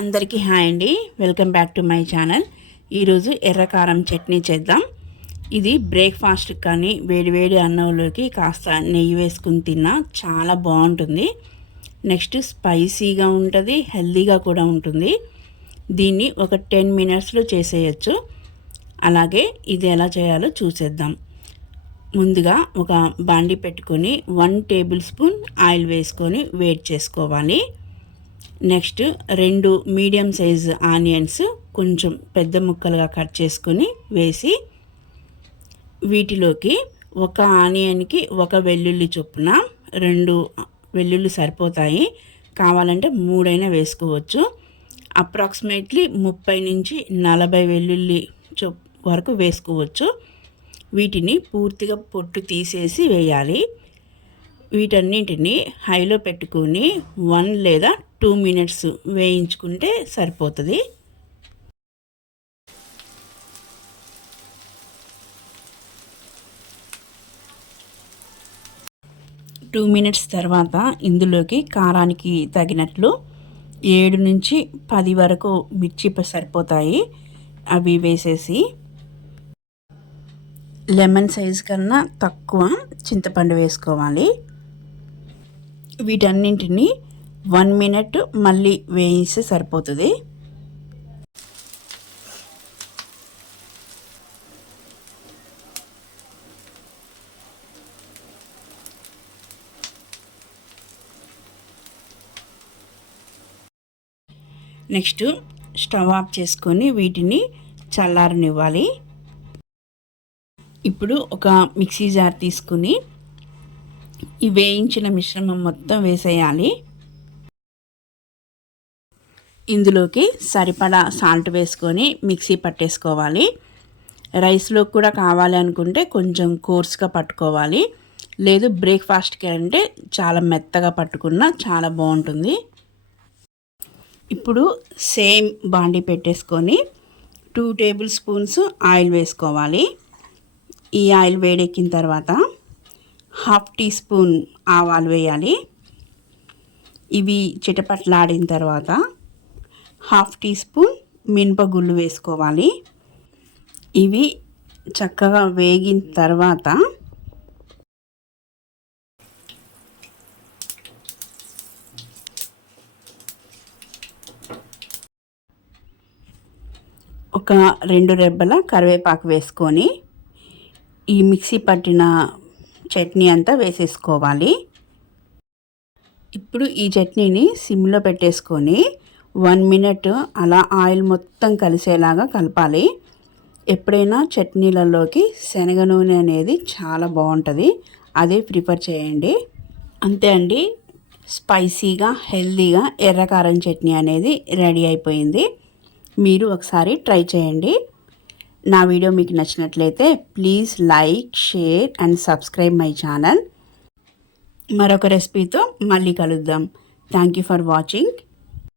అందరికీ హాయ్ అండి. Welcome back to my channel. ఈరోజు ఎర్ర కారం చట్నీ చేద్దాం. ఇది బ్రేక్ఫాస్ట్ కానీ వేడివేడి అన్నంలోకి కాస్త నెయ్యి వేసుకుని తిన్నా చాలా బాగుంటుంది. నెక్స్ట్ స్పైసీగా ఉంటుంది, హెల్తీగా కూడా ఉంటుంది. దీన్ని ఒక 10 మినిట్స్లో చేసేయచ్చు. అలాగే ఇది ఎలా చేయాలో చూసేద్దాం. ముందుగా ఒక బాండి పెట్టుకొని 1 టేబుల్ స్పూన్ ఆయిల్ వేసుకొని వేడి చేసుకోవాలి. నెక్స్ట్ 2 మీడియం సైజ్ ఆనియన్స్ కొంచెం పెద్ద ముక్కలుగా కట్ చేసుకొని వేసి వీటిలోకి ఒక ఆనియన్కి ఒక వెల్లుల్లి చొప్పున 2 వెల్లుల్లి సరిపోతాయి, కావాలంటే 3 వేసుకోవచ్చు. అప్రాక్సిమేట్లీ 30 నుంచి 40 వెల్లుల్లి వరకు వేసుకోవచ్చు. వీటిని పూర్తిగా పొట్టు తీసేసి వేయాలి. వీటన్నింటినీ హైలో పెట్టుకొని 1 లేదా 2 మినిట్స్ వేయించుకుంటే సరిపోతుంది. టూ మినిట్స్ తర్వాత ఇందులోకి కారానికి తగినట్లు 7 నుంచి 10 వరకు మిర్చి సరిపోతాయి. అవి వేసేసి లెమన్ సైజ్ కన్నా తక్కువ చింతపండు వేసుకోవాలి. వీటన్నింటినీ 1 మినిట్ మళ్ళీ వేయిస్తే సరిపోతుంది. నెక్స్ట్ స్టవ్ ఆఫ్ చేసుకొని వీటిని చల్లారనివ్వాలి. ఇప్పుడు ఒక మిక్సీ జార్ తీసుకుని ఈ వేయించిన మిశ్రమం మొత్తం వేసేయాలి. ఇందులోకి సరిపడా సాల్ట్ వేసుకొని మిక్సీ పట్టేసుకోవాలి. రైస్లో కూడా కావాలి అనుకుంటే కొంచెం కోర్స్గా పట్టుకోవాలి, లేదు బ్రేక్ఫాస్ట్కి అంటే చాలా మెత్తగా పట్టుకున్నా చాలా బాగుంటుంది. ఇప్పుడు సేమ్ బాండి పెట్టేసుకొని 2 టేబుల్ స్పూన్స్ ఆయిల్ వేసుకోవాలి. ఈ ఆయిల్ వేడెక్కిన తర్వాత 1/2 టీ స్పూన్ ఆవాలు వేయాలి. ఇవి చిటపట్లాడిన తర్వాత 1/2 టీ స్పూన్ మినపగుళ్ళు వేసుకోవాలి. ఇవి చక్కగా వేగిన తర్వాత ఒక 2 రెబ్బల కరివేపాకు వేసుకొని ఈ మిక్సీ పట్టిన చట్నీ అంతా వేసేసుకోవాలి. ఇప్పుడు ఈ చట్నీని సిమ్లో పెట్టేసుకొని 1 మినిట్ అలా ఆయిల్ మొత్తం కలిసేలాగా కలపాలి. ఎప్పుడైనా చట్నీలలోకి శనగ నూనె అనేది చాలా బాగుంటుంది, అదే ప్రిఫర్ చేయండి. అంతే అండి, స్పైసీగా హెల్తీగా ఎర్రకారం చట్నీ అనేది రెడీ అయిపోయింది. మీరు ఒకసారి ట్రై చేయండి. నా వీడియో మీకు నచ్చినట్లయితే please like, share and subscribe my channel. మరొక రెసిపీతో మళ్ళీ కలుద్దాం. Thank you for watching.